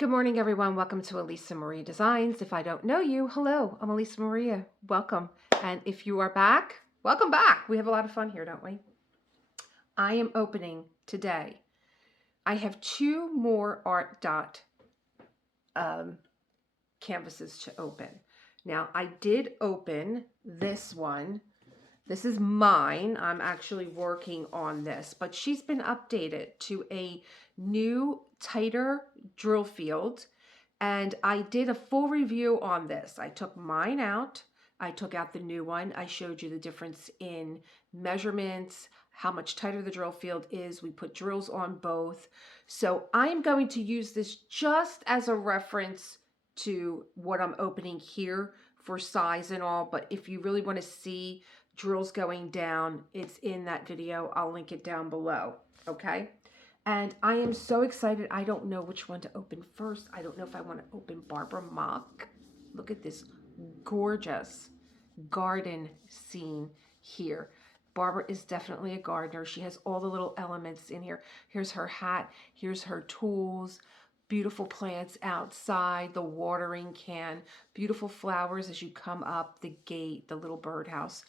Good morning, everyone. Welcome to Elisa Maria Designs. If I don't know you, hello, I'm Elisa Maria. Welcome. And if you are back, welcome back. We have a lot of fun here, don't we? I am opening today. I have two more ArtDot canvases to open. Now, I did open this one. This is mine. I'm actually working on this, but she's been updated to a new, tighter drill field. And I did a full review on this. I took mine out. I took out the new one. I showed you the difference in measurements, how much tighter the drill field is. We put drills on both. So I'm going to use this just as a reference to what I'm opening here for size and all. But if you really want to see drills going down, it's in that video. I'll link it down below. Okay. And I am so excited. I don't know which one to open first. I don't know if I want to open Barbara Mock. Look at this gorgeous garden scene here. Barbara is definitely a gardener. She has all the little elements in here. Here's her hat. Here's her tools. Beautiful plants outside. The watering can. Beautiful flowers as you come up the gate. The little birdhouse.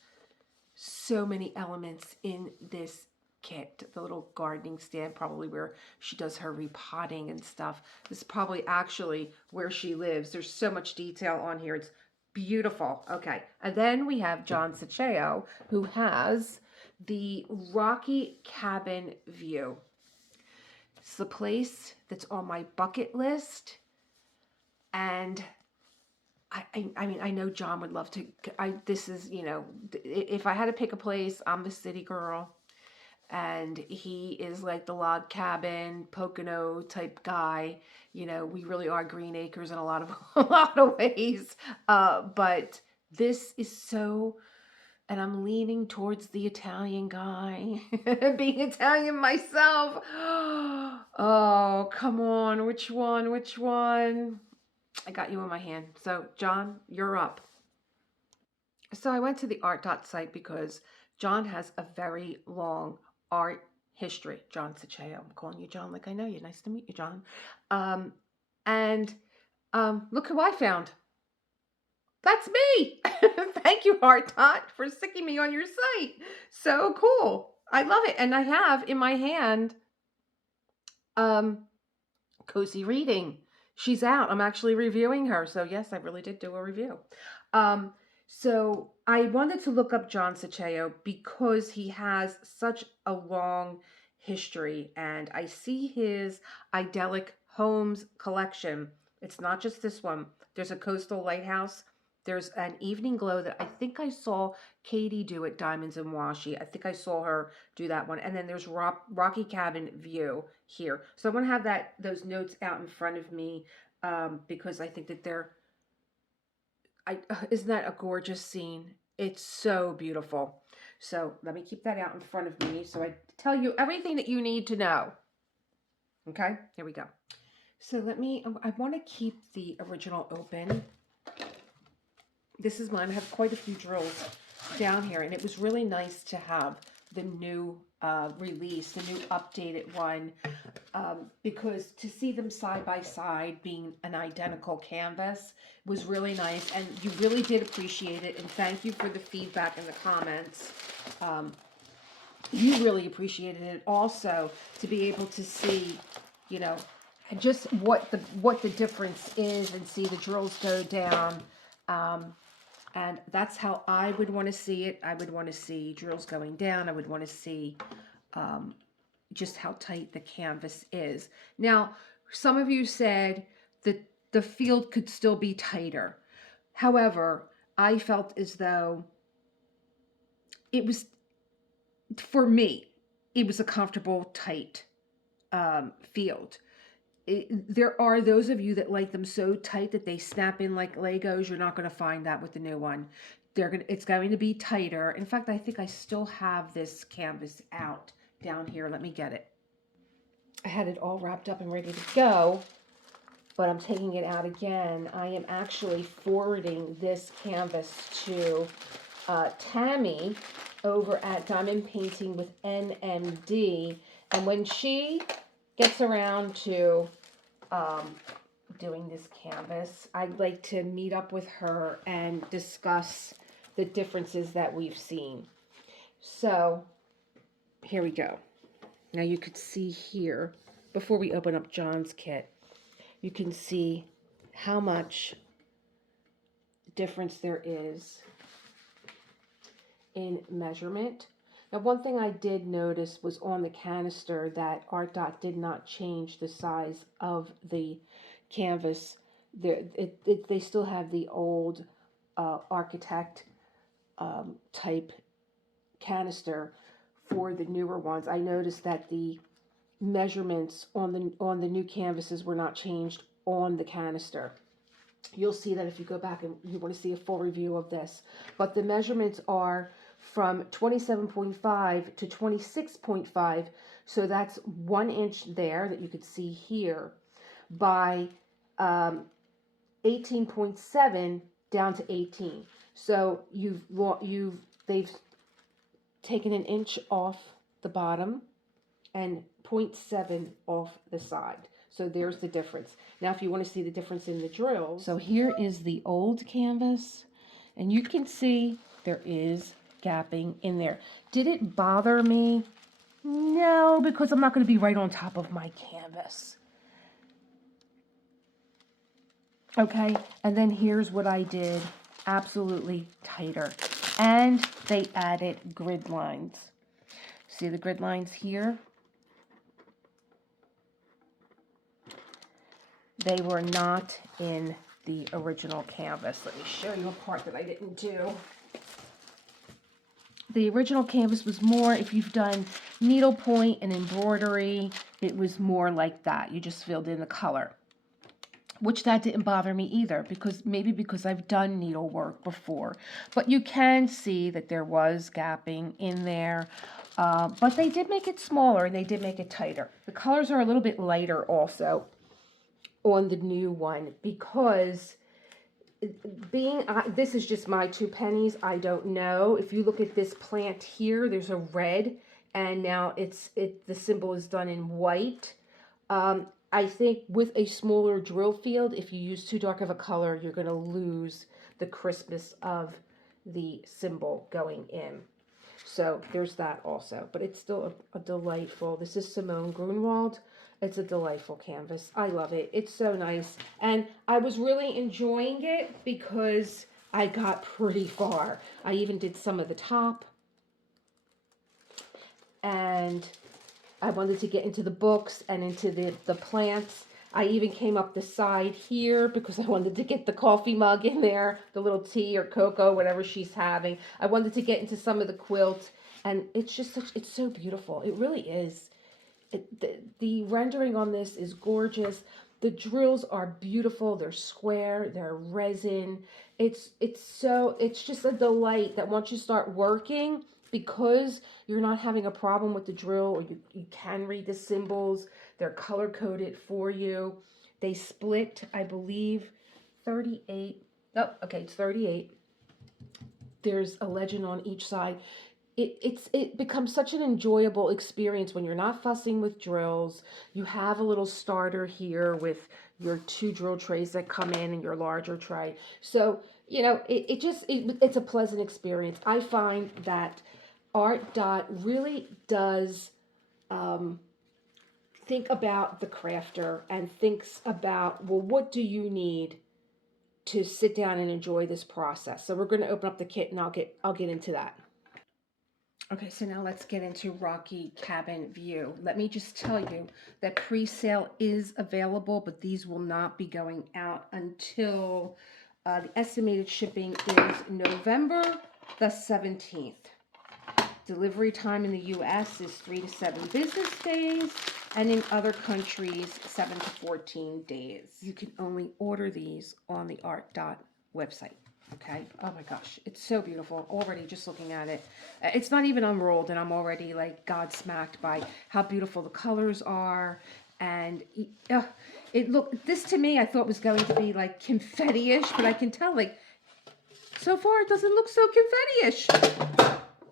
So many elements in this kit. The little gardening stand, probably where she does her repotting and stuff. This is probably actually where she lives. There's so much detail on here. It's beautiful. Okay. And then we have John Zaccheo, who has the rocky cabin view. It's the place that's on my bucket list. And I mean, I know John would love to. This is, you know, if I had to pick a place, I'm the city girl. And he is like the log cabin, Pocono type guy. You know, we really are Green Acres in a lot of ways. But this is so, and I'm leaning towards the Italian guy, being Italian myself. Oh, come on. Which one? Which one? I got you in my hand. So, John, you're up. So I went to the ArtDot's site because John has a very long art history. John Zaccheo. I'm calling you John like I know you. Nice to meet you, John. Look who I found. That's me. Thank you, ArtDot, for sticking me on your site. So cool. I love it. And I have in my hand Cozy Reading. She's out. I'm actually reviewing her. So yes, I really did do a review. So I wanted to look up John Zaccheo because he has such a long history, and I see his Idyllic Homes collection. It's not just this one. There's a coastal lighthouse. There's an evening glow that I think I saw Katie do at Diamonds and Washi. I think I saw her do that one. And then there's Rocky Cabin View here. So I want to have those notes out in front of me because I think that they're isn't that a gorgeous scene? It's so beautiful. So let me keep that out in front of me so I tell you everything that you need to know. Okay, here we go. So I want to keep the original open. This is mine. I have quite a few drills down here, and it was really nice to have the new release, the new updated one, because to see them side by side being an identical canvas was really nice, and you really did appreciate it, and thank you for the feedback in the comments. You really appreciated it also, to be able to see, you know, just what the difference is and see the drills go down. And that's how I would want to see it. I would want to see drills going down. I would want to see just how tight the canvas is. Now, some of you said that the field could still be tighter. However, I felt as though it was, for me, it was a comfortable, tight field. There are those of you that like them so tight that they snap in like Legos. You're not going to find that with the new one. It's going to be tighter. In fact, I think I still have this canvas out down here. Let me get it. I had it all wrapped up and ready to go, but I'm taking it out again. I am actually forwarding this canvas to Tammy over at Diamond Painting with NMD, and when she gets around to doing this canvas. I'd like to meet up with her and discuss the differences that we've seen. So here we go. Now you could see here, before we open up John's kit, you can see how much difference there is in measurement. Now, one thing I did notice was on the canister that ArtDot did not change the size of the canvas. They still have the old architect type canister for the newer ones. I noticed that the measurements on the new canvases were not changed on the canister. You'll see that if you go back and you want to see a full review of this. But the measurements are from 27.5 to 26.5. So that's 1 inch there that you could see here by 18.7 down to 18. So they've taken 1 inch off the bottom and 0.7 off the side. So there's the difference. Now, if you want to see the difference in the drills. So here is the old canvas, and you can see there is gapping in there. Did it bother me? No, because I'm not going to be right on top of my canvas. Okay, and then here's what I did. Absolutely tighter. And they added grid lines. See the grid lines here? They were not in the original canvas. Let me show you a part that I didn't do. The original canvas was more, if you've done needlepoint and embroidery, it was more like that. You just filled in the color, which that didn't bother me either, maybe because I've done needlework before. But you can see that there was gapping in there, but they did make it smaller and they did make it tighter. The colors are a little bit lighter also on the new one, because this is just my 2 pennies. I don't know. If you look at this plant here, there's a red, and now the symbol is done in white. I think with a smaller drill field, if you use too dark of a color, you're going to lose the crispness of the symbol going in. So there's that also. But it's still a delightful. This is Simone Grunwald. It's a delightful canvas. I love it. It's so nice. And I was really enjoying it because I got pretty far. I even did some of the top. And I wanted to get into the books and into the plants. I even came up the side here because I wanted to get the coffee mug in there, the little tea or cocoa, whatever she's having. I wanted to get into some of the quilt, and it's just it's so beautiful. It really is. The rendering on this is gorgeous. The drills are beautiful. They're square. They're resin. It's just a delight that once you start working, because you're not having a problem with the drill, or you can read the symbols, they're color coded for you. They split, I believe, 38. Oh, okay, it's 38. There's a legend on each side. It becomes such an enjoyable experience when you're not fussing with drills. You have a little starter here with your 2 drill trays that come in and your larger tray. So, you know, it's a pleasant experience. I find that ArtDot really does think about the crafter and thinks about, well, what do you need to sit down and enjoy this process? So we're going to open up the kit, and I'll get into that. Okay, so now let's get into Rocky Cabin View. Let me just tell you that pre-sale is available, but these will not be going out until the estimated shipping is November the 17th. Delivery time in the U.S. is 3 to 7 business days, and in other countries, 7 to 14 days. You can only order these on the ArtDot website. Okay. Oh my gosh. It's so beautiful. Already just looking at it. It's not even unrolled, and I'm already like godsmacked by how beautiful the colors are. And this to me, I thought was going to be like confetti-ish, but I can tell, like, so far it doesn't look so confetti-ish.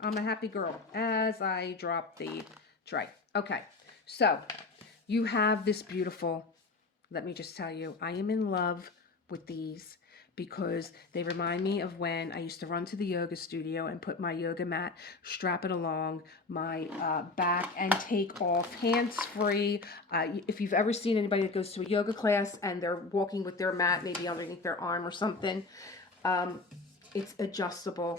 I'm a happy girl as I drop the tray. Okay. So you have this beautiful let me just tell you, I am in love with these because they remind me of when I used to run to the yoga studio and put my yoga mat, strap it along my back, and take off hands-free. If you've ever seen anybody that goes to a yoga class and they're walking with their mat maybe underneath their arm or something, it's adjustable.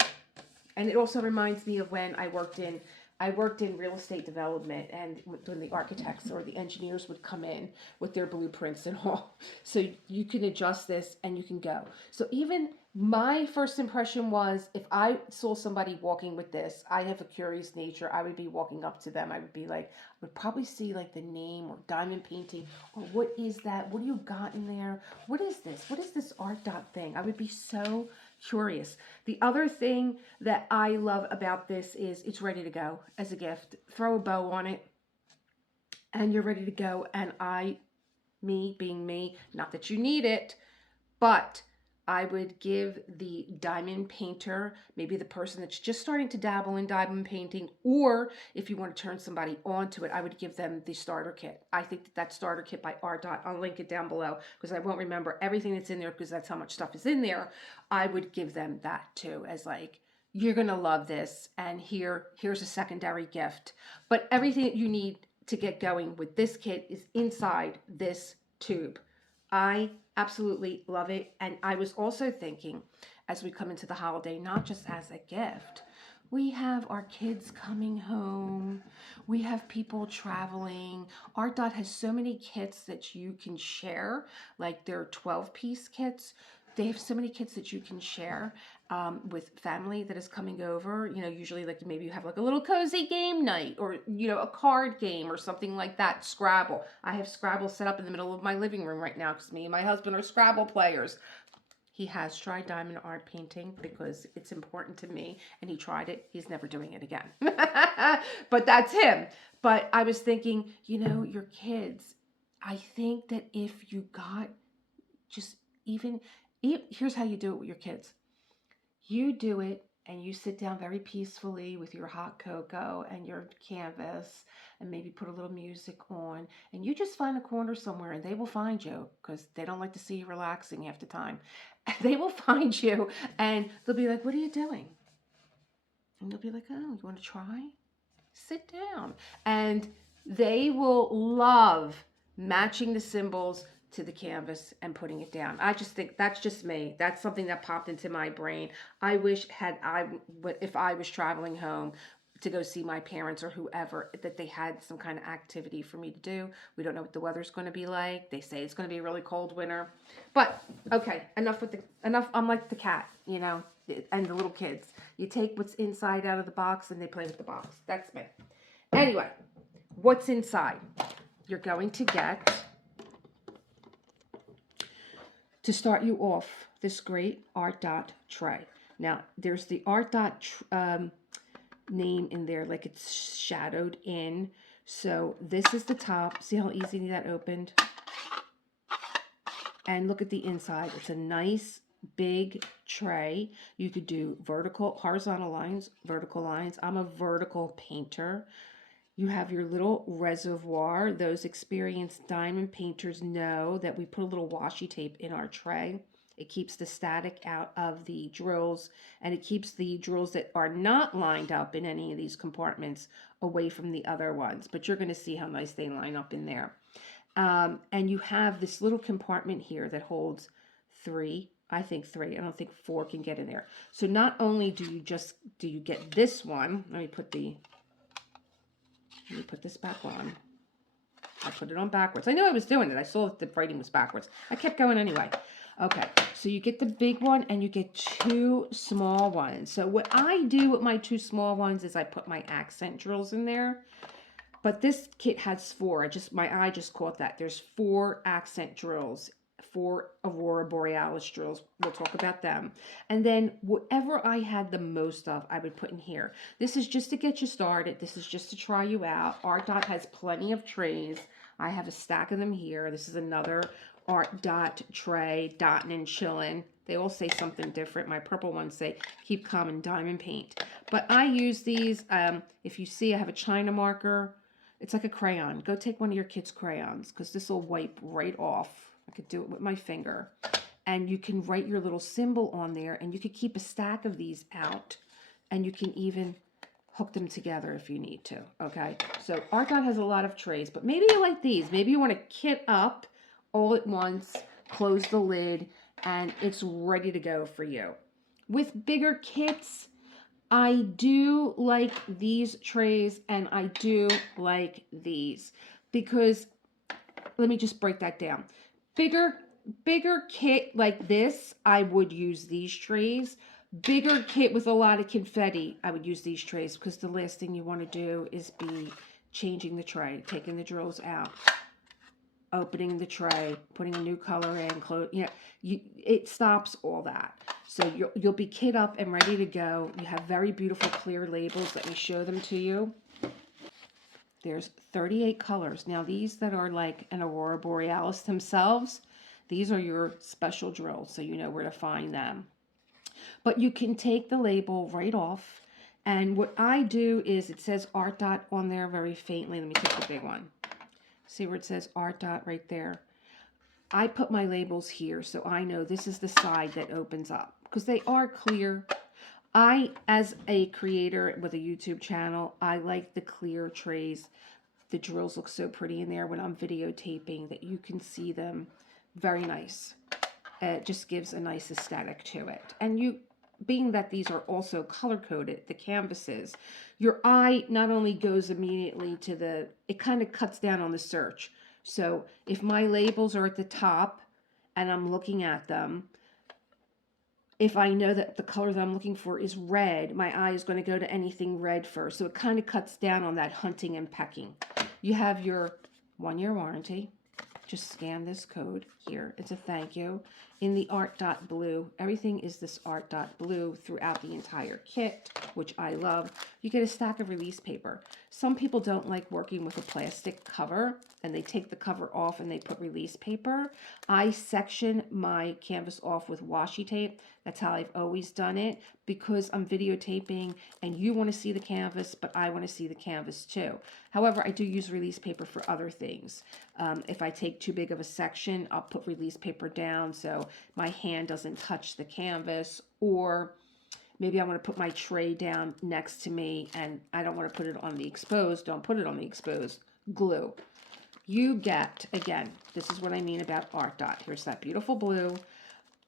And it also reminds me of when I worked in real estate development, and when the architects or the engineers would come in with their blueprints and all. So you can adjust this and you can go. So even my first impression was, if I saw somebody walking with this, I have a curious nature. I would be walking up to them. I would be like, I would probably see like the name or diamond painting, or what is that? What do you got in there? What is this? What is this Art Dot thing? I would be so curious. The other thing that I love about this is it's ready to go as a gift. Throw a bow on it and you're ready to go. And me being me, not that you need it, but I would give the diamond painter, maybe the person that's just starting to dabble in diamond painting, or if you want to turn somebody onto it, I would give them the starter kit. I think that starter kit by ArtDot, I'll link it down below because I won't remember everything that's in there because that's how much stuff is in there. I would give them that too, as like, you're going to love this, and here's a secondary gift. But everything that you need to get going with this kit is inside this tube. I absolutely love it. And I was also thinking, as we come into the holiday, not just as a gift, we have our kids coming home. We have people traveling. ArtDot has so many kits that you can share, like their 12-piece kits. They have so many kits that you can share with family that is coming over. You know, usually like maybe you have like a little cozy game night, or, you know, a card game or something like that. Scrabble. I have Scrabble set up in the middle of my living room right now because me and my husband are Scrabble players. He has tried diamond art painting because it's important to me, and he tried it. He's never doing it again. But that's him. But I was thinking, you know, your kids, I think that if you got just here's how you do it with your kids. You do it and you sit down very peacefully with your hot cocoa and your canvas, and maybe put a little music on, and you just find a corner somewhere, and they will find you because they don't like to see you relaxing half the time. They will find you and they'll be like, what are you doing? And you'll be like, oh, you want to try? Sit down. And they will love matching the symbols to the canvas and putting it down. I just think that's just me. That's something that popped into my brain. I wish if I was traveling home to go see my parents or whoever, that they had some kind of activity for me to do. We don't know what the weather's going to be like. They say it's going to be a really cold winter. But okay, enough. I'm like the cat, you know, and the little kids. You take what's inside out of the box and they play with the box. That's me. Anyway, what's inside? You're going to get, to start you off, this great ArtDot tray. Now, there's the ArtDot name in there, like it's shadowed in. So this is the top. See how easy that opened? And look at the inside. It's a nice big tray. You could do vertical, horizontal lines, vertical lines. I'm a vertical painter. You have your little reservoir. Those experienced diamond painters know that we put a little washi tape in our tray. It keeps the static out of the drills, and it keeps the drills that are not lined up in any of these compartments away from the other ones. But you're going to see how nice they line up in there. And you have this little compartment here that holds three. I think three. I don't think four can get in there. So not only do you get this one. Let me put this back on. I put it on backwards. I knew I was doing it. I saw that the writing was backwards. I kept going anyway. Okay, so you get the big one and you get two small ones. So what I do with my two small ones is I put my accent drills in there. But this kit has four. My eye just caught that. There's 4 accent drills, 4 Aurora Borealis drills. We'll talk about them. And then whatever I had the most of, I would put in here. This is just to get you started. This is just to try you out. ArtDot has plenty of trays. I have a stack of them here. This is another ArtDot tray, dotting and chilling. They all say something different. My purple ones say, keep calm and diamond paint. But I use these, if you see, I have a China marker. It's like a crayon. Go take one of your kids' crayons because this will wipe right off. I could do it with my finger. And you can write your little symbol on there, and you could keep a stack of these out, and you can even hook them together if you need to, okay? So ArtDot has a lot of trays, but maybe you like these. Maybe you want to kit up all at once, close the lid, and it's ready to go for you. With bigger kits, I do like these trays, and I do like these because, let me just break that down. Bigger kit like this, I would use these trays. Bigger kit with a lot of confetti, I would use these trays because the last thing you want to do is be changing the tray, taking the drills out, opening the tray, putting a new color in, it stops all that. So you'll be kit up and ready to go. You have very beautiful clear labels. Let me show them to you. There's 38 colors. Now these that are like an Aurora Borealis themselves, these are your special drills, so you know where to find them. But you can take the label right off, and what I do is, it says ArtDot on there very faintly. Let me take the big one. See where it says ArtDot right there? I put my labels here so I know this is the side that opens up because they are clear. I, as a creator with a YouTube channel, I like the clear trays. The drills look so pretty in there when I'm videotaping that you can see them. Very nice. It just gives a nice aesthetic to it. And you, being that these are also color-coded, the canvases, your eye not only goes immediately to the, it kind of cuts down on the search. So if my labels are at the top and I'm looking at them, if I know that the color that I'm looking for is red, my eye is going to go to anything red first. So it kind of cuts down on that hunting and pecking. You have your 1-year warranty. Just scan this code here. It's a thank you. In the ArtDot blue, everything is this ArtDot blue throughout the entire kit, which I love. You get a stack of release paper. Some people don't like working with a plastic cover, and they take the cover off and they put release paper. I section my canvas off with washi tape. That's how I've always done it, because I'm videotaping and you want to see the canvas, but I want to see the canvas too. However, I do use release paper for other things. If I take too big of a section, I'll put release paper down so my hand doesn't touch the canvas, or maybe I want to put my tray down next to me and I don't want to put it on the exposed. Don't put it on the exposed. Glue. You get, again, this is what I mean about ArtDot. Here's that beautiful blue.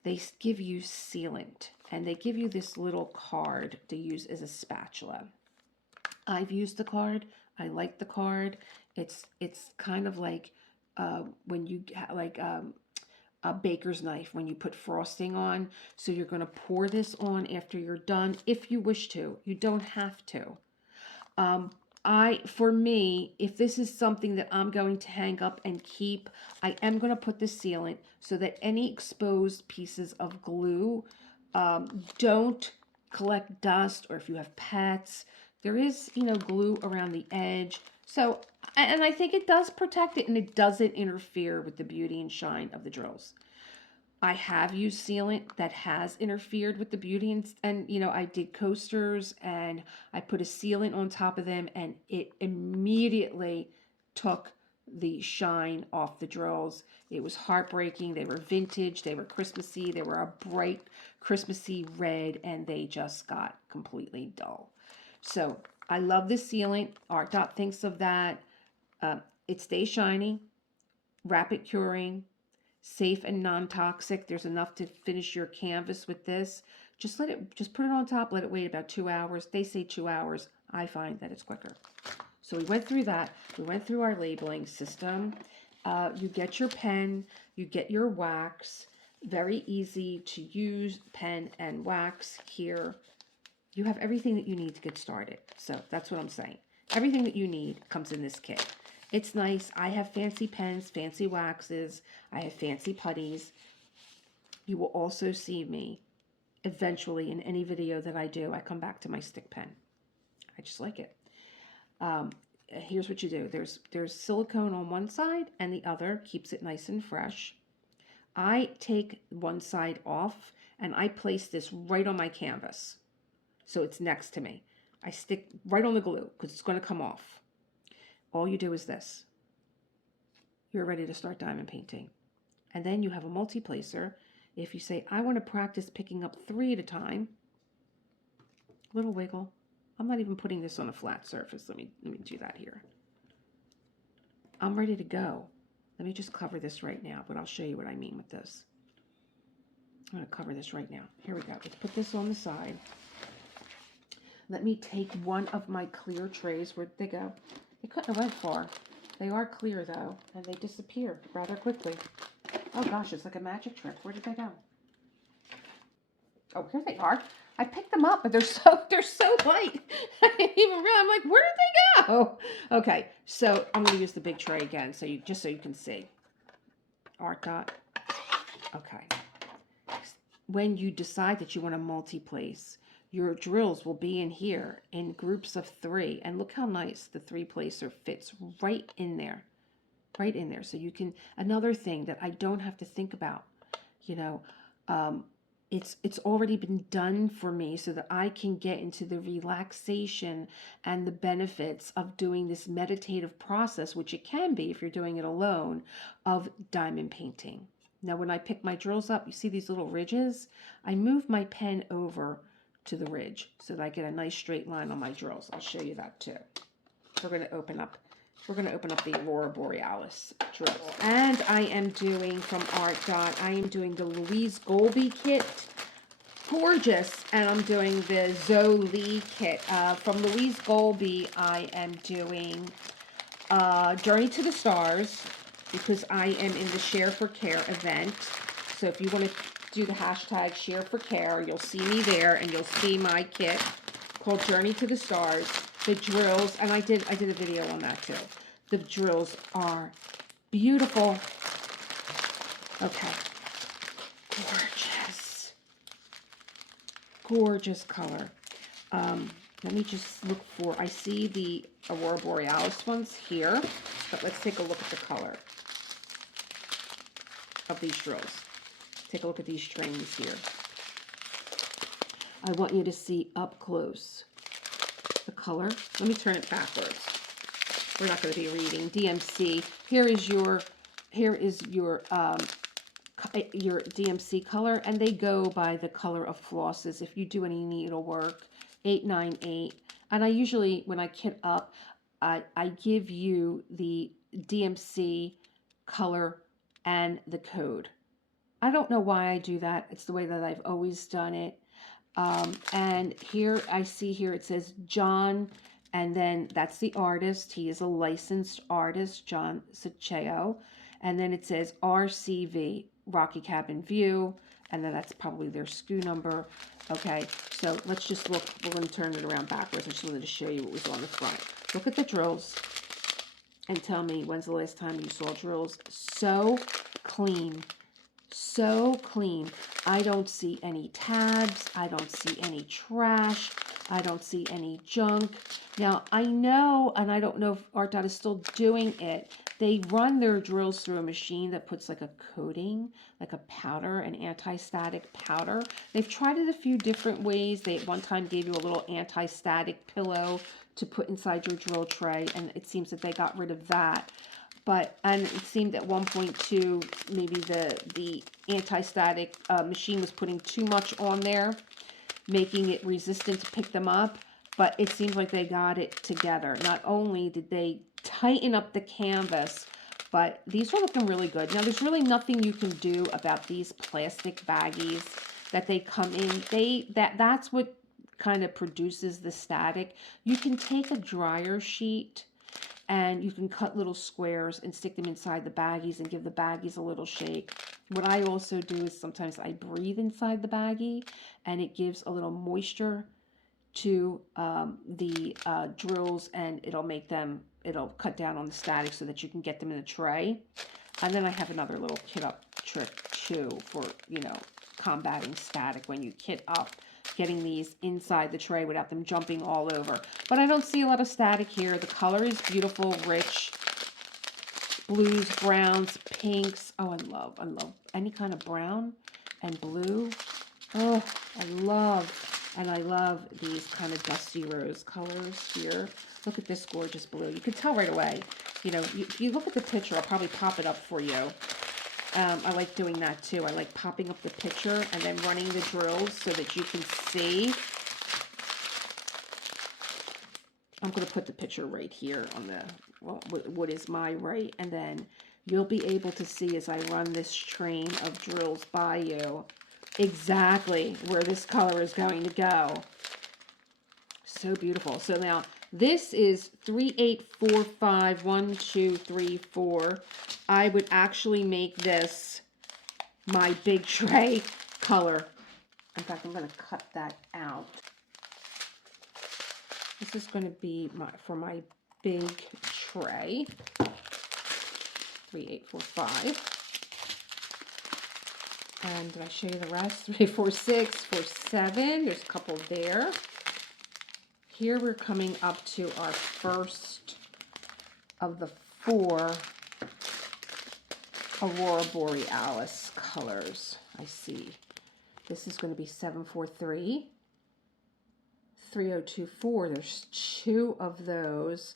They give you sealant, and they give you this little card to use as a spatula. I've used the card. I like the card. It's kind of like when you like a baker's knife when you put frosting on. So you're going to pour this on after you're done if you wish to. You don't have to. For me, if this is something that I'm going to hang up and keep, I am going to put the sealant so that any exposed pieces of glue don't collect dust, or if you have pets, there is, glue around the edge. So, and I think it does protect it, and it doesn't interfere with the beauty and shine of the drills. I have used sealant that has interfered with the beauty, and I did coasters and I put a sealant on top of them, and it immediately took the shine off the drills. It was heartbreaking. They were vintage, they were Christmassy, they were a bright Christmassy red, and they just got completely dull. So I love this sealant. ArtDot thinks of that. It stays shiny, rapid curing, safe and non-toxic. There's enough to finish your canvas with this. Just put it on top, let it wait about 2 hours. They say 2 hours. I find that it's quicker. So we went through that. We went through our labeling system. You get your pen, you get your wax. Very easy to use pen and wax here. You have everything that you need to get started. So that's what I'm saying. Everything that you need comes in this kit. It's nice. I have fancy pens, fancy waxes. I have fancy putties. You will also see me eventually in any video that I do. I come back to my stick pen. I just like it. Here's what you do. There's silicone on one side, and the other keeps it nice and fresh. I take one side off, and I place this right on my canvas. So it's next to me. I stick right on the glue because it's going to come off. all you do is this. You're ready to start diamond painting. And then you have a multi-placer. If you say, I want to practice picking up 3 at a time, little wiggle. I'm not even putting this on a flat surface. Let me do that here. I'm ready to go. Let me just cover this right now, but I'll show you what I mean with this. I'm going to cover this right now. Here we go. Let's put this on the side. Let me take one of my clear trays. Where'd they go? They couldn't have went far. They are clear though, and they disappear rather quickly. Oh gosh, it's like a magic trick. Where did they go? Oh, here they are. I picked them up, but they're so light. I didn't even realize. I'm like, where did they go? Okay, so I'm going to use the big tray again, so you can see. Art Dot. Okay. When you decide that you want to multi-place, your drills will be in here in groups of 3, and look how nice the 3-placer fits right in there. Right in there. So you can, another thing that I don't have to think about, you know, it's already been done for me so that I can get into the relaxation and the benefits of doing this meditative process, which it can be if you're doing it alone, of diamond painting. Now, when I pick my drills up, you see these little ridges? I move my pen over to the ridge so that I get a nice straight line on my drills. I'll show you that too. We're going to open up the Aurora Borealis drill. And I am doing from ArtDot, I am doing the Louise Golby kit. Gorgeous. And I'm doing the Zoe Lee kit. From Louise Golby, I am doing Journey to the Stars, because I am in the Share for Care event. So if you want to do the hashtag Share for Care, you'll see me there, and you'll see my kit called Journey to the Stars. The drills, and I did a video on that too. The drills are beautiful. Okay. Gorgeous. Gorgeous color. Let me just look for, I see the Aurora Borealis ones here, but let's take a look at the color of these drills. Take a look at these strings here. I want you to see up close the color. Let me turn it backwards. We're not going to be reading DMC. Here is your DMC color, and they go by the color of flosses. If you do any needlework, 898. And I usually, when I kit up, I give you the DMC color and the code. I don't know why I do that. It's the way that I've always done it. And here I see here it says John, and then that's the artist. He is a licensed artist, John Zaccheo. And then it says RCV, Rocky Cabin View, and then that's probably their SKU number. Okay, so let's just look. We're going to turn it around backwards. I just wanted to show you what was on the front. Look at the drills and tell me when's the last time you saw drills so clean. So clean. I don't see any tabs. I don't see any trash. I don't see any junk. Now, I know, and I don't know if ArtDot is still doing it, they run their drills through a machine that puts like a coating, like a powder, an anti-static powder. They've tried it a few different ways. They at one time gave you a little anti-static pillow to put inside your drill tray, and it seems that they got rid of that. And it seemed at 1.2, maybe the anti-static machine was putting too much on there, making it resistant to pick them up. But it seems like they got it together. Not only did they tighten up the canvas, but these are looking really good. Now, there's really nothing you can do about these plastic baggies that they come in. That's what kind of produces the static. You can take a dryer sheet and you can cut little squares and stick them inside the baggies and give the baggies a little shake. What I also do is sometimes I breathe inside the baggie, and it gives a little moisture to the drills, and it'll cut down on the static so that you can get them in a tray. And then I have another little kit up trick too for, combating static when you kit up, getting these inside the tray without them jumping all over. But I don't see a lot of static here. The color is beautiful, rich, blues, browns, pinks. Oh, I love any kind of brown and blue. Oh, I love And I love these kind of dusty rose colors here. Look at this gorgeous blue. You can tell right away. You know, if you look at the picture, I'll probably pop it up for you. I like doing that too. I like popping up the picture and then running the drills so that you can see. I'm going to put the picture right here on the, well, what is my right, and then you'll be able to see as I run this train of drills by you exactly where this color is going to go. So beautiful. So now this is 3, 8, 4, 5, 1, 2, 3, 4. I would actually make this my big tray color. In fact, I'm going to cut that out. This is going to be for my big tray. 3, 8, 4, 5. And did I show you the rest? 3, 4, 6, 4, 7. There's a couple there. Here we're coming up to our first of the 4 Aurora Borealis colors. I see. This is going to be 743. 3024. There's 2 of those.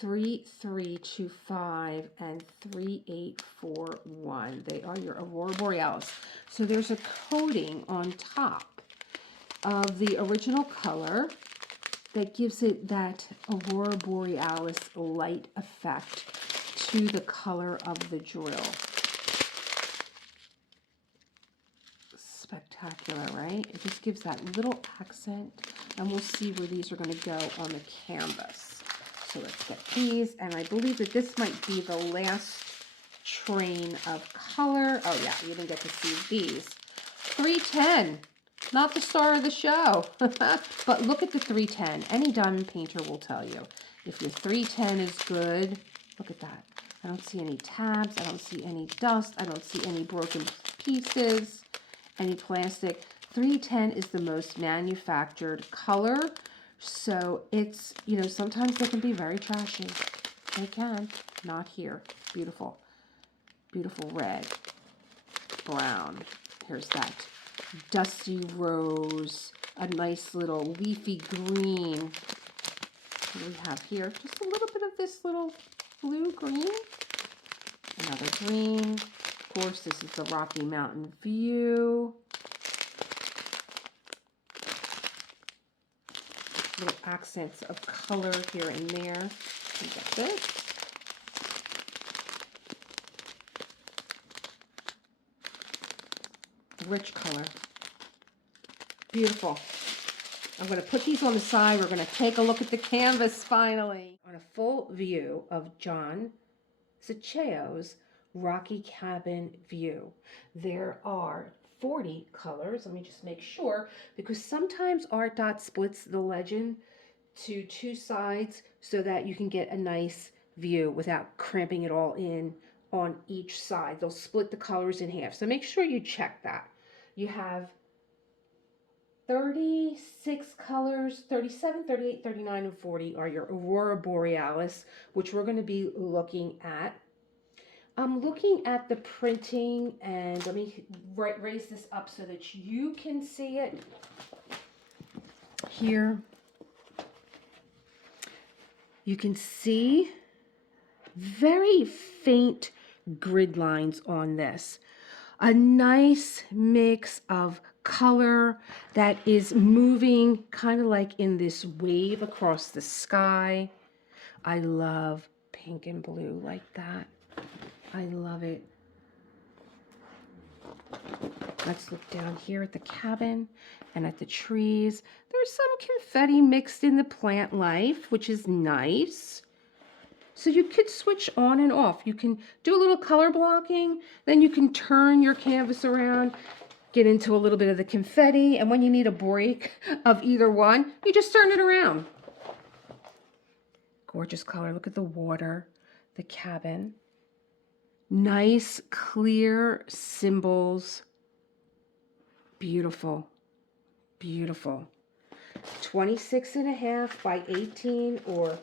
3325 and 3841. They are your Aurora Borealis. So there's a coating on top of the original color that gives it that Aurora Borealis light effect to the color of the drill. Spectacular, right? It just gives that little accent, and we'll see where these are going to go on the canvas. So let's get these, and I believe that this might be the last train of color. Oh yeah, you didn't get to see these. 310, not the star of the show, but look at the 310. Any diamond painter will tell you if your 310 is good. Look at that. I don't see any tabs. I don't see any dust. I don't see any broken pieces, any plastic. 310 is the most manufactured color. So it's, you know, sometimes they can be very trashy. They can. Not here. Beautiful. Beautiful red. Brown. Here's that dusty rose. A nice little leafy green. What do we have here? Just a little bit of this little blue green. Another green. Of course, this is the Rocky Mountain view. Little accents of color here and there. We got this. Rich color. Beautiful. I'm going to put these on the side. We're going to take a look at the canvas finally. On a full view of John Zaccheo's Rocky Cabin view. There are 40 colors. Let me just make sure, because sometimes ArtDot splits the legend to 2 sides so that you can get a nice view without cramping it all in on each side. They'll split the colors in half. So make sure you check that. You have 36 colors, 37, 38, 39, and 40 are your Aurora Borealis, which we're going to be looking at. I'm looking at the printing, and let me raise this up so that you can see it here. You can see very faint grid lines on this. A nice mix of color that is moving kind of like in this wave across the sky. I love pink and blue like that. I love it. Let's look down here at the cabin and at the trees. There's some confetti mixed in the plant life, which is nice. So you could switch on and off. You can do a little color blocking, then you can turn your canvas around, get into a little bit of the confetti, and when you need a break of either one, you just turn it around. Gorgeous color. Look at the water, the cabin. Nice, clear symbols. Beautiful, beautiful. 26.5 by 18 or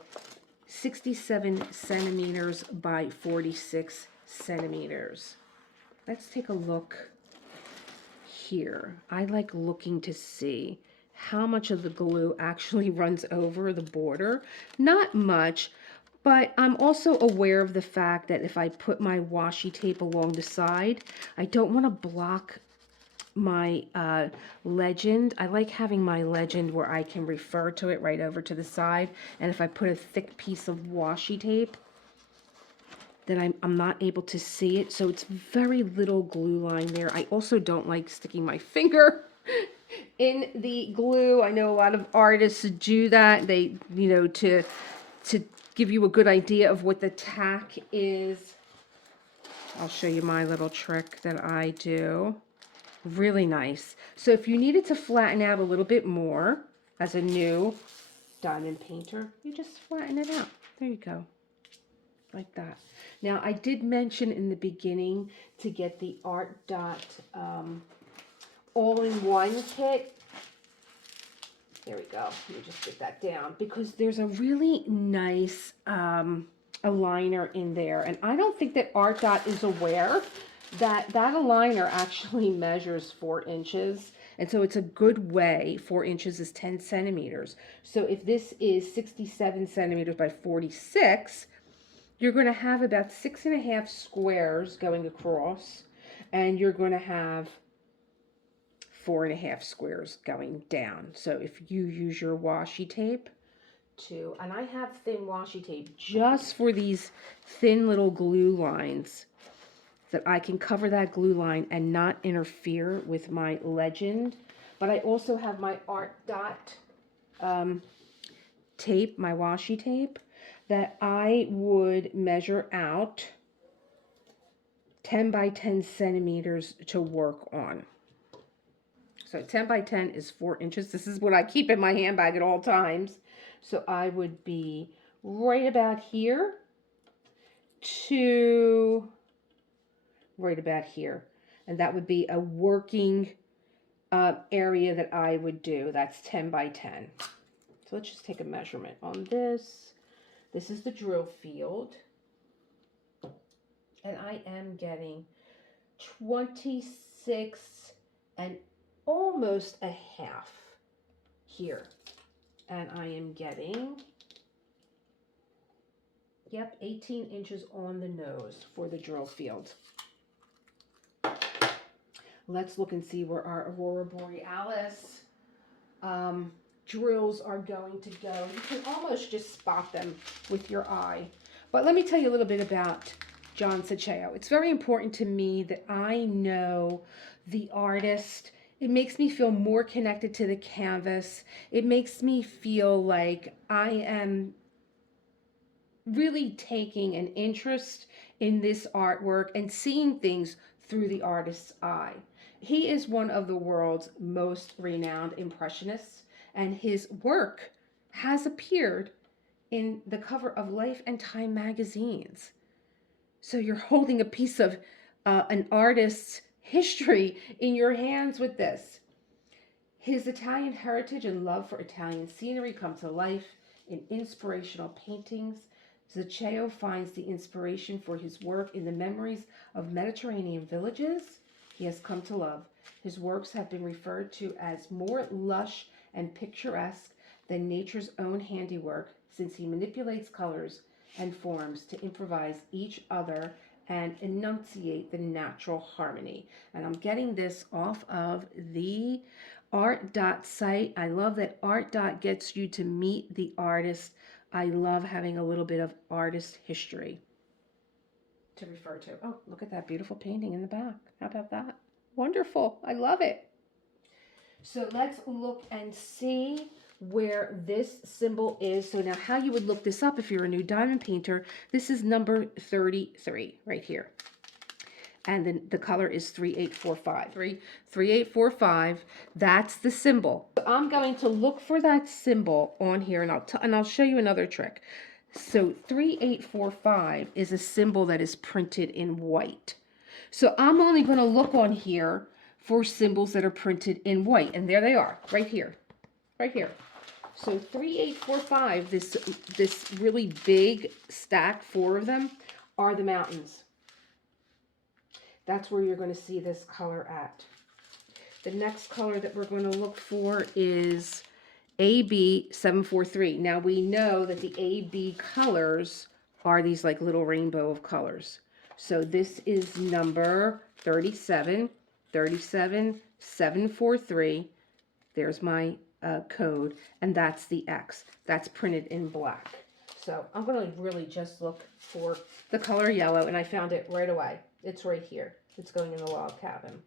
67 centimeters by 46 centimeters. Let's take a look here. I like looking to see how much of the glue actually runs over the border. Not much, but I'm also aware of the fact that if I put my washi tape along the side, I don't want to block my legend. I like having my legend where I can refer to it right over to the side. And if I put a thick piece of washi tape, then I'm not able to see it. So it's very little glue line there. I also don't like sticking my finger in the glue. I know a lot of artists do that. They, you know, to give you a good idea of what the tack is. I'll show you my little trick that I do. Really nice. So if you needed to flatten out a little bit more as a new diamond painter, you just flatten it out. There you go. Like that. Now, I did mention in the beginning to get the ArtDot all-in-one kit. There we go. Let me just get that down because there's a really nice aligner in there. And I don't think that ArtDot is aware that that aligner actually measures 4 inches. And so it's a good way. 4 inches is 10 centimeters. So if this is 67 centimeters by 46, you're going to have about 6.5 squares going across, and you're going to have 4.5 squares going down. So if you use your washi tape to, and I have thin washi tape just for these thin little glue lines, that I can cover that glue line and not interfere with my legend. But I also have my ArtDot tape, my washi tape, that I would measure out 10 by 10 centimeters to work on. So 10 by 10 is 4 inches. This is what I keep in my handbag at all times. So I would be right about here to right about here. And that would be a working area that I would do. That's 10 by 10. So let's just take a measurement on this. This is the drill field. And I am getting 26 and almost a half here. And I am getting, yep, 18 inches on the nose for the drill field. Let's look and see where our Aurora Borealis drills are going to go. You can almost just spot them with your eye. But let me tell you a little bit about John Zaccheo. It's very important to me that I know the artist. It makes me feel more connected to the canvas. It makes me feel like I am really taking an interest in this artwork and seeing things through the artist's eye. He is one of the world's most renowned impressionists, and his work has appeared in the cover of Life and Time magazines. So you're holding a piece of an artist's history in your hands with this. His Italian heritage and love for Italian scenery come to life in inspirational paintings. Zaccheo finds the inspiration for his work in the memories of Mediterranean villages he has come to love. His works have been referred to as more lush and picturesque than nature's own handiwork, since he manipulates colors and forms to improvise each other and enunciate the natural harmony. And I'm getting this off of the ArtDot site. I love that ArtDot gets you to meet the artist. I love having a little bit of artist history to refer to. Oh, look at that beautiful painting in the back. How about that? Wonderful. I love it. So let's look and see where this symbol is. So now how you would look this up if you're a new diamond painter, this is number 33 right here. And then the color is 3845. 3845, that's the symbol. So I'm going to look for that symbol on here, and I'll show you another trick. So 3845 is a symbol that is printed in white. So I'm only going to look on here for symbols that are printed in white, and there they are, right here. Right here. So 3845, this really big stack, 4 of them, are the mountains. That's where you're going to see this color at. The next color that we're going to look for is AB743. Now we know that the AB colors are these like little rainbow of colors. So this is number 37, 743. There's my code, and that's the X. That's printed in black. So I'm going to really just look for the color yellow, and I found it right away. It's right here. It's going in the log cabin.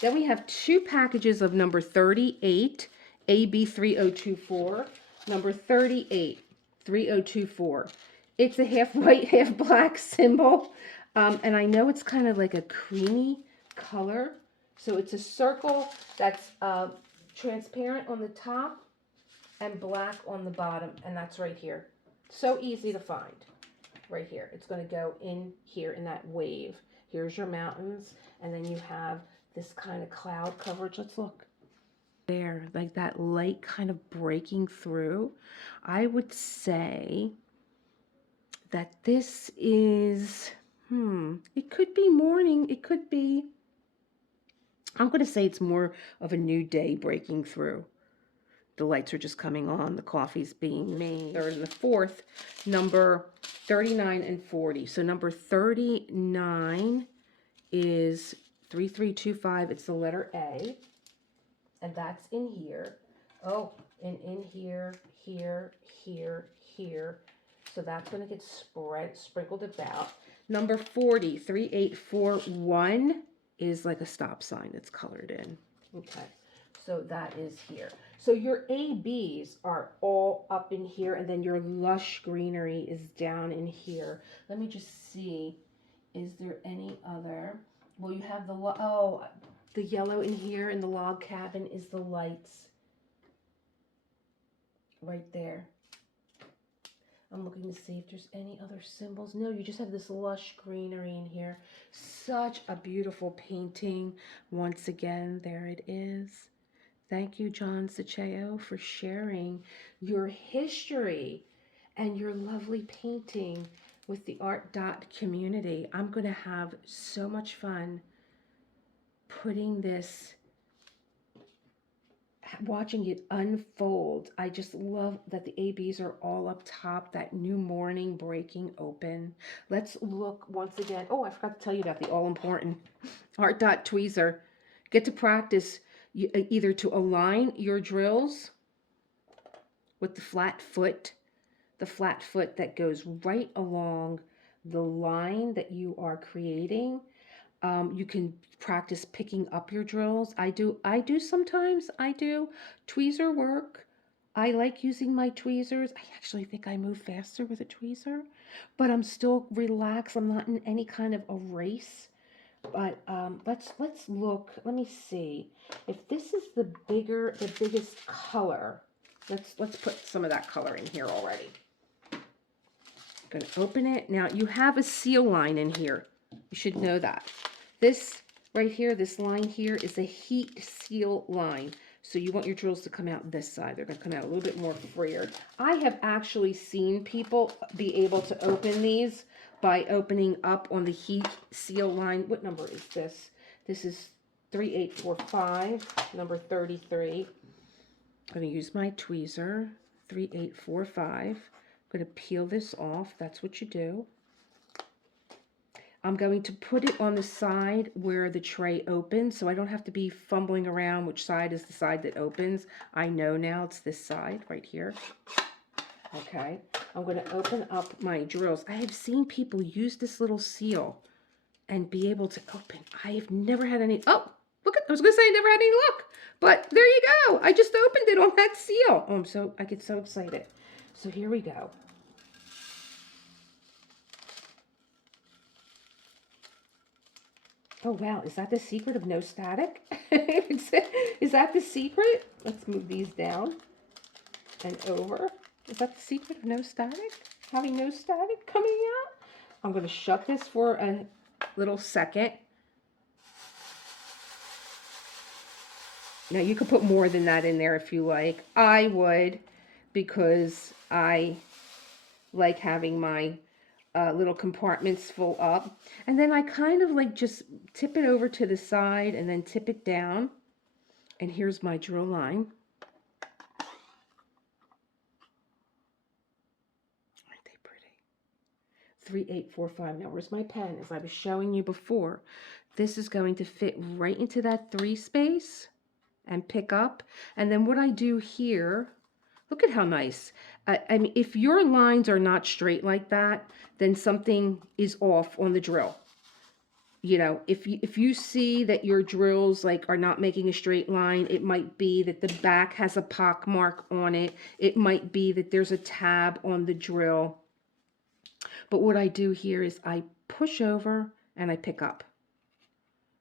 Then we have 2 packages of number 38, AB3024, number 38, 3024. It's a half white, half black symbol, and I know it's kind of like a creamy color. So it's a circle that's transparent on the top and black on the bottom, and that's right here. So easy to find. Right here. It's going to go in here in that wave. Here's your mountains, and then you have this kind of cloud coverage. Let's look. There, like that light kind of breaking through. I would say that this is, it could be morning. It could be, I'm going to say it's more of a new day breaking through. The lights are just coming on. The coffee's being made. Third and the fourth, number 39 and 40. So number 39 is 3325. It's the letter A. And that's in here. Oh, and in here, here, here, here. So that's going to get sprinkled about. Number 40, 3841 is like a stop sign that's colored in. Okay. So that is here. So your ABs are all up in here, and then your lush greenery is down in here. Let me just see. Is there any other? Well, you have the yellow in here in the log cabin is the lights. Right there. I'm looking to see if there's any other symbols. No, you just have this lush greenery in here. Such a beautiful painting. Once again, there it is. Thank you, John Zaccheo, for sharing your history and your lovely painting with the ArtDot community. I'm going to have so much fun putting this, watching it unfold. I just love that the ABs are all up top, that new morning breaking open. Let's look once again. Oh, I forgot to tell you about the all-important ArtDot tweezer. Get to practice either to align your drills with the flat foot that goes right along the line that you are creating. You can practice picking up your drills. I do sometimes. I do tweezer work. I like using my tweezers. I actually think I move faster with a tweezer, but I'm still relaxed. I'm not in any kind of a race. But let's look. Let me see if this is the biggest color. Let's put some of that color in here already. I'm going to open it. Now you have a seal line in here. You should know that. This right here, this line here is a heat seal line. So you want your drills to come out this side. They're going to come out a little bit more freer. I have actually seen people be able to open these by opening up on the heat seal line. What number is this? This is 3845, number 33. I'm going to use my tweezer, 3845. I'm going to peel this off. That's what you do. I'm going to put it on the side where the tray opens, so I don't have to be fumbling around which side is the side that opens. I know now it's this side right here. Okay, I'm going to open up my drills. I have seen people use this little seal and be able to open. I have never had any, oh, look at, I was going to say I never had any luck, but there you go. I just opened it on that seal. Oh, I get so excited. So here we go. Oh, wow. Is that the secret of no static? Is that the secret? Let's move these down and over. Is that the secret of no static? Having no static coming out? I'm going to shut this for a little second. Now, you could put more than that in there if you like. I would, because I like having my little compartments full up. And then I kind of like just tip it over to the side and then tip it down. And here's my drill line. Aren't they pretty? 3845. Now, where's my pen? As I was showing you before, this is going to fit right into that 3 space and pick up. And then what I do here, look at how nice. I mean, if your lines are not straight like that, then something is off on the drill. You know, if you see that your drills like are not making a straight line, it might be that the back has a pock mark on it. It might be that there's a tab on the drill. But what I do here is I push over and I pick up.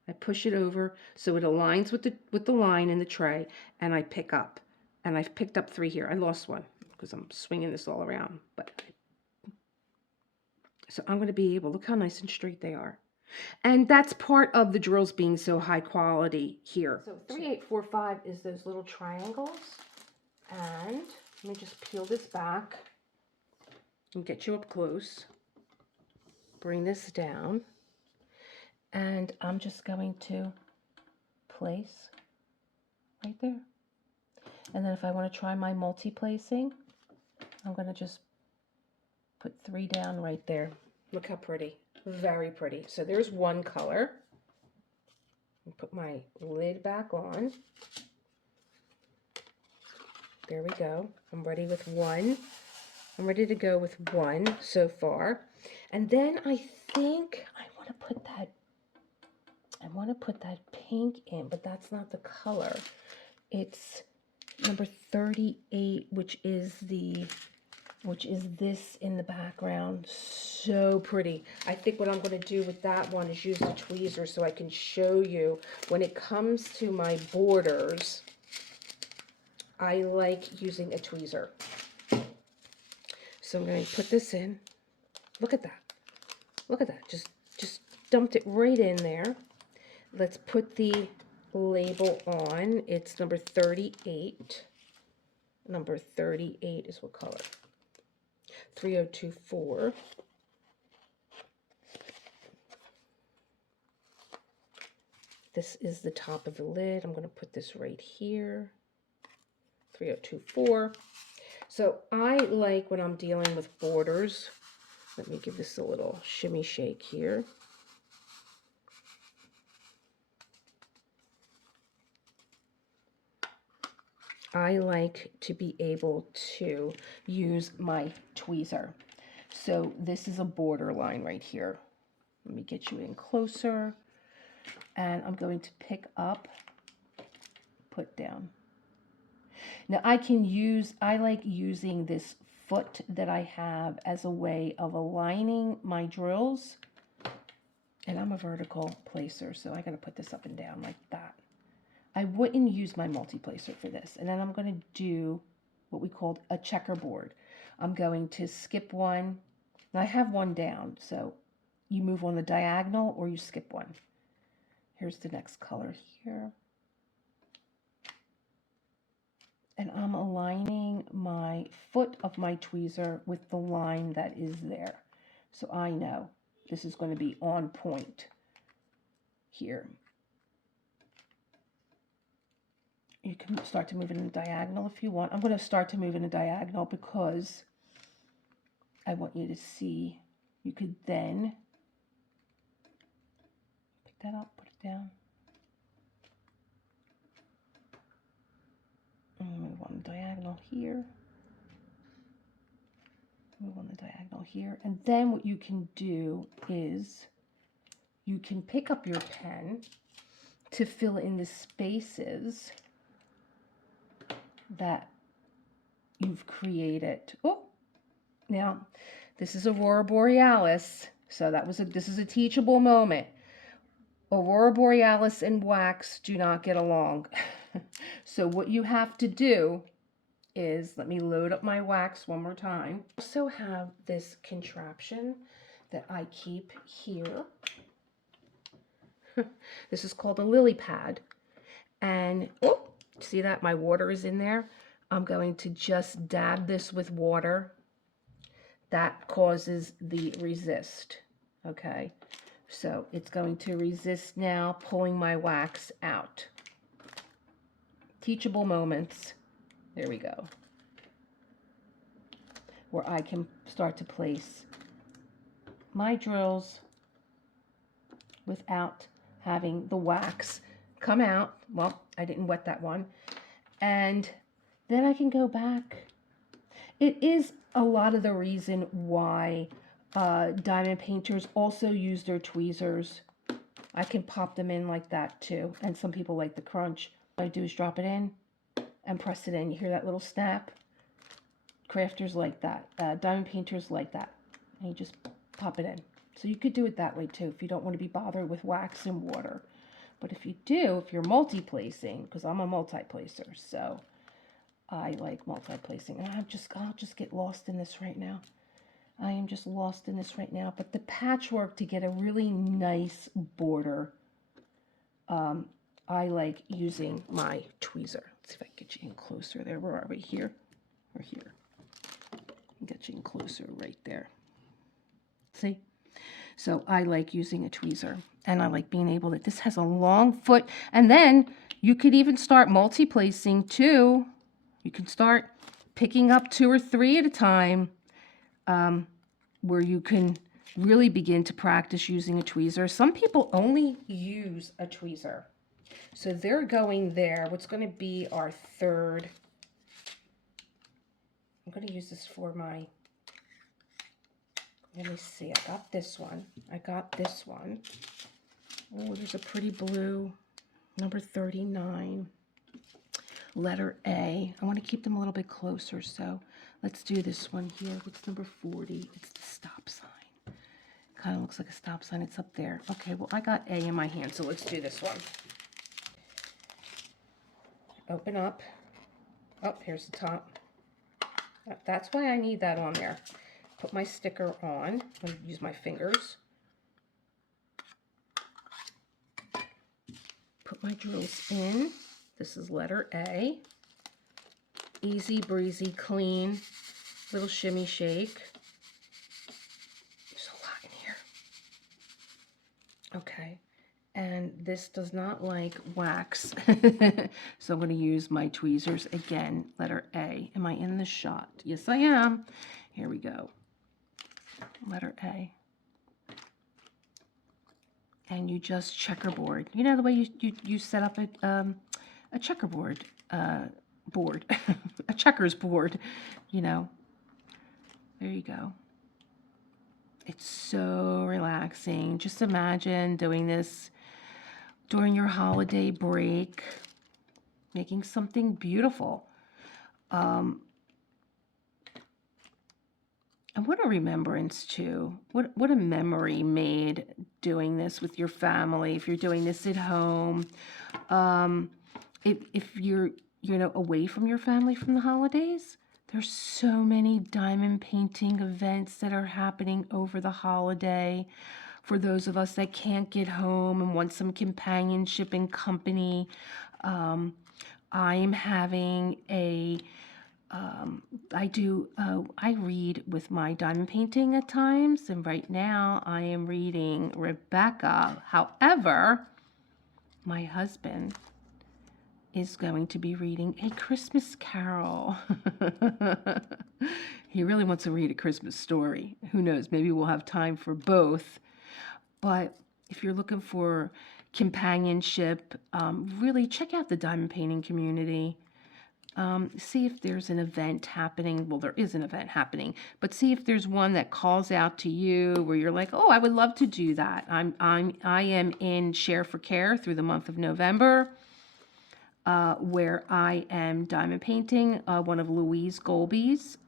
I push it over so it aligns with the line in the tray, and I pick up. And I've picked up 3 here. I lost one because I'm swinging this all around. So I'm going to be able, look how nice and straight they are. And that's part of the drills being so high quality here. So 3845 is those little triangles. And let me just peel this back and get you up close. Bring this down. And I'm just going to place right there. And then if I want to try my multi-placing, I'm going to just put 3 down right there. Look how pretty. Very pretty. So there's one color. Put my lid back on. There we go. I'm ready with one. I'm ready to go with one so far. And then I think I want to put that pink in, but that's not the color. It's number 38, which is this in the background. So pretty. I think what I'm going to do with that one is use the tweezers so I can show you when it comes to my borders. I like using a tweezer. So I'm going to put this in. Look at that. Look at that. Just dumped it right in there. Let's put the label on. It's number 38. Number 38 is what color? 3024. This is the top of the lid. I'm going to put this right here. 3024. So I like when I'm dealing with borders. Let me give this a little shimmy shake here. I like to be able to use my tweezer. So this is a border line right here. Let me get you in closer. And I'm going to pick up, put down. Now I like using this foot that I have as a way of aligning my drills. And I'm a vertical placer, so I gotta put this up and down like that. I wouldn't use my multi-placer for this. And then I'm going to do what we called a checkerboard. I'm going to skip one. And I have one down, so you move on the diagonal or you skip one. Here's the next color here. And I'm aligning my foot of my tweezer with the line that is there. So I know this is going to be on point here. You can start to move in a diagonal if you want. I'm going to start to move in a diagonal because I want you to see. You could then pick that up, put it down. And move on the diagonal here. Move on the diagonal here. And then what you can do is you can pick up your pen to fill in the spaces that you've created. Oh, now this is Aurora Borealis, so this is a teachable moment. Aurora Borealis and wax do not get along. So what you have to do is, let me load up my wax one more time. I also have this contraption that I keep here. This is called a lily pad. And oh, see that? My water is in there. I'm going to just dab this with water. That causes the resist. Okay. So it's going to resist now, pulling my wax out. teachable moments. There we go. Where I can start to place my drills without having the wax come out. Well, I didn't wet that one. And then I can go back. It is a lot of the reason why diamond painters also use their tweezers. I can pop them in like that too. And some people like the crunch. What I do is drop it in and press it in. You hear that little snap? Crafters like that. Diamond painters like that. And you just pop it in. So you could do it that way too if you don't want to be bothered with wax and water. But if you do, if you're multi-placing, because I'm a multi-placer, so I like multi-placing. And I'll just get lost in this right now. I am just lost in this right now. But the patchwork, to get a really nice border, I like using my tweezer. Let's see if I can get you in closer there. Where are we? Here or here? Get you in closer right there. See? So I like using a tweezer. And I like being able that this has a long foot. And then you could even start multi-placing too. You can start picking up 2 or 3 at a time, where you can really begin to practice using a tweezer. Some people only use a tweezer. So they're going there. What's going to be our third? I'm going to use this for my, let me see, I got this one. Oh, there's a pretty blue, number 39, letter A. I want to keep them a little bit closer, so let's do this one here. What's number 40? It's the stop sign. Kind of looks like a stop sign. It's up there. Okay, well, I got A in my hand, so let's do this one. Open up. Oh, here's the top. That's why I need that on there. Put my sticker on. I'm going to use my fingers. Put my drills in. This is letter A. Easy breezy, clean, little shimmy shake. There's a lot in here. Okay, and this does not like wax. So I'm going to use my tweezers again. Letter A. Am I in the shot? Yes, I am. Here we go. Letter A. And you just checkerboard. You know the way you set up a checkerboard board, a checkers board, you know. There you go. It's so relaxing. Just imagine doing this during your holiday break, making something beautiful. And what a remembrance too. What a memory made doing this with your family. If you're doing this at home, if you're away from your family from the holidays, there's so many diamond painting events that are happening over the holiday. For those of us that can't get home and want some companionship and company, I am having a I read with my diamond painting at times, and right now I am reading Rebecca. However, my husband is going to be reading A Christmas Carol. He really wants to read A Christmas Story. Who knows? Maybe we'll have time for both. But if you're looking for companionship, really check out the diamond painting community. See if there's an event happening. Well, there is an event happening, but see if there's one that calls out to you where you're like, oh, I would love to do that. I am in Share for Care through the month of November, where I am diamond painting one of Louise Golby's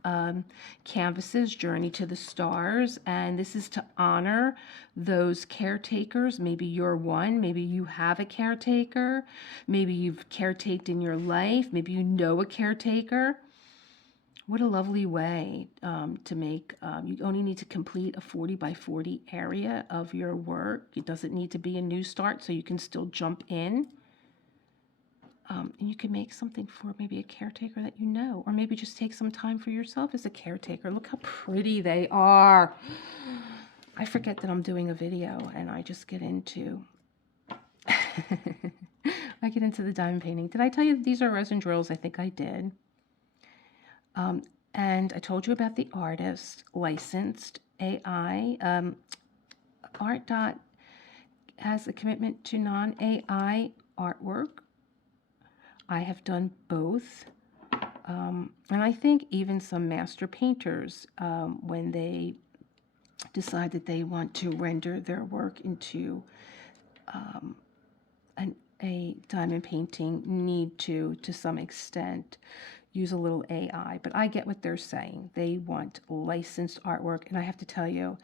canvases, Journey to the Stars, and this is to honor those caretakers. Maybe you're one, maybe you have a caretaker, maybe you've caretaked in your life, maybe you know a caretaker. What a lovely way to make, you only need to complete a 40 by 40 area of your work. It doesn't need to be a new start, so you can still jump in. And you can make something for maybe a caretaker that you know, or maybe just take some time for yourself as a caretaker. Look how pretty they are. I forget that I'm doing a video and I just get into I get into the diamond painting. Did I tell you that these are resin drills? I think I did. And I told you about the artist, licensed AI. ArtDot has a commitment to non-AI artwork. I have done both. And I think even some master painters, when they decide that they want to render their work into a diamond painting, need to some extent, use a little AI. But I get what they're saying. They want licensed artwork. And I have to tell you,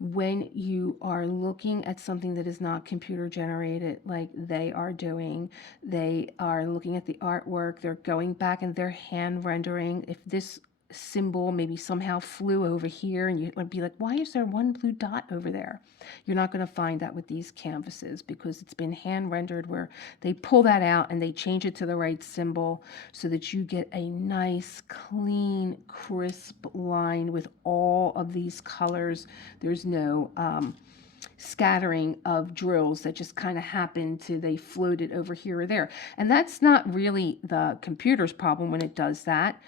when you are looking at something that is not computer generated like they are doing, they are looking at the artwork, they're going back and they're hand rendering. If this symbol maybe somehow flew over here and you would be like, why is there one blue dot over there? You're not going to find that with these canvases because it's been hand rendered where they pull that out and they change it to the right symbol so that you get a nice, clean, crisp line with all of these colors. There's no scattering of drills that just kind of happen to, they floated over here or there. And that's not really the computer's problem when it does that.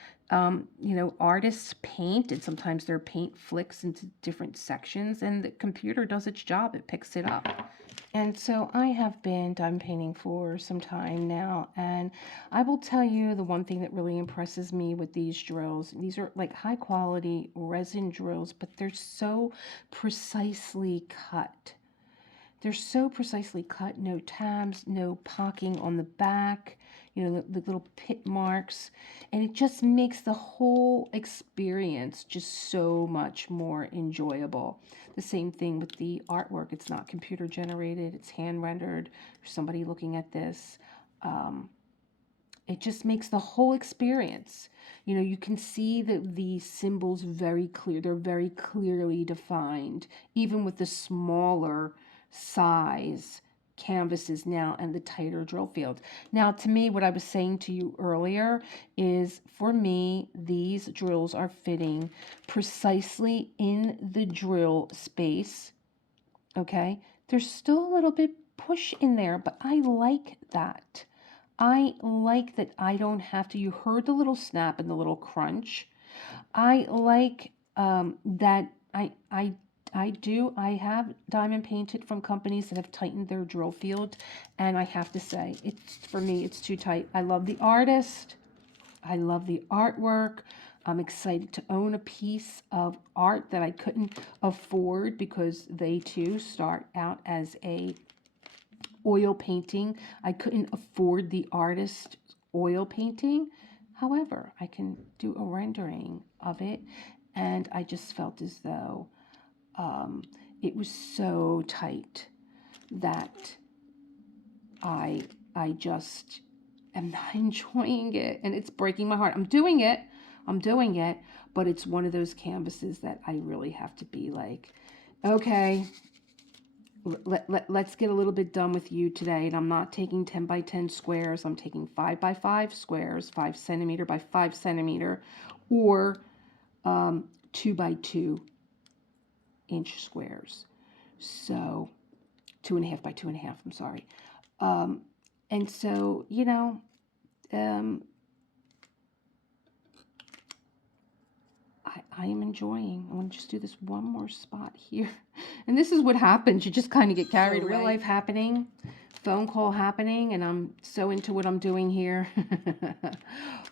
Artists paint, and sometimes their paint flicks into different sections, and the computer does its job. It picks it up. And so I have been diamond painting for some time now, and I will tell you the one thing that really impresses me with these drills. These are like high quality resin drills, but they're so precisely cut. They're so precisely cut, no tabs, no pocking on the back, the little pit marks, and it just makes the whole experience just so much more enjoyable. The same thing with the artwork. It's not computer generated, it's hand rendered. There's somebody looking at this. It just makes the whole experience. You can see that the symbols very clear. They're very clearly defined, even with the smaller size canvases now and the tighter drill field. Now, to me, what I was saying to you earlier is, for me, these drills are fitting precisely in the drill space. Okay, there's still a little bit push in there, but I like that. I like that I don't have to. You heard the little snap and the little crunch. I like that I have diamond painted from companies that have tightened their drill field, and I have to say, for me, it's too tight. I love the artist. I love the artwork. I'm excited to own a piece of art that I couldn't afford because they too start out as a oil painting. I couldn't afford the artist oil painting. However, I can do a rendering of it, and I just felt as though it was so tight that I just am not enjoying it, and it's breaking my heart. I'm doing it, but it's one of those canvases that I really have to be like, okay, let's get a little bit done with you today. And I'm not taking 10 by 10 squares. I'm taking 5 by 5 squares, 5 centimeter by 5 centimeter, or 2 by 2 inch squares. So 2.5 by 2.5, I'm sorry. And so, I am enjoying. I'm going to just do this one more spot here. And this is what happens. You just kind of get carried away. Real life happening, phone call happening, and I'm so into what I'm doing here.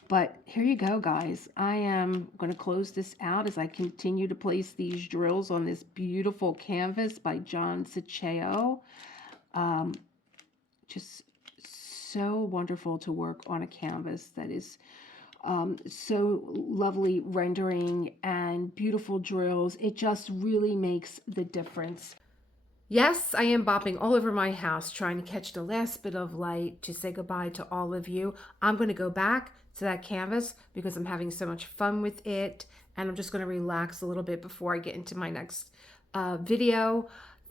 But here you go, guys. I am going to close this out as I continue to place these drills on this beautiful canvas by John Zaccheo. Just so wonderful to work on a canvas that is so lovely rendering and beautiful drills. It just really makes the difference. Yes, I am bopping all over my house trying to catch the last bit of light to say goodbye to all of you. I'm going to go back to that canvas because I'm having so much fun with it, and I'm just going to relax a little bit before I get into my next video.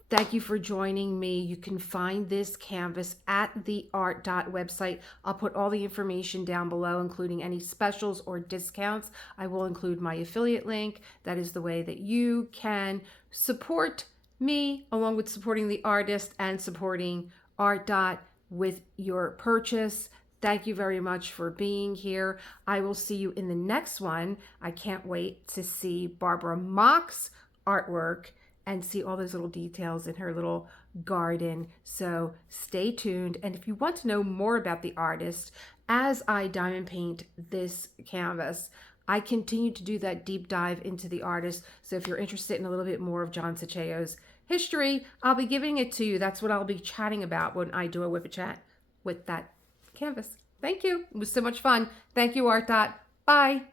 Thank you for joining me. You can find this canvas at the ArtDot website. I'll put all the information down below, including any specials or discounts. I will include my affiliate link. That is the way that you can support me, along with supporting the artist and supporting ArtDot with your purchase. Thank you very much for being here. I will see you in the next one. I can't wait to see Barbara Mock's artwork and see all those little details in her little garden. So stay tuned. And if you want to know more about the artist, as I diamond paint this canvas, I continue to do that deep dive into the artist. So if you're interested in a little bit more of John Zaccheo's history, I'll be giving it to you. That's what I'll be chatting about when I do a whip chat with that canvas. Thank you. It was so much fun. Thank you, ArtDot. Bye.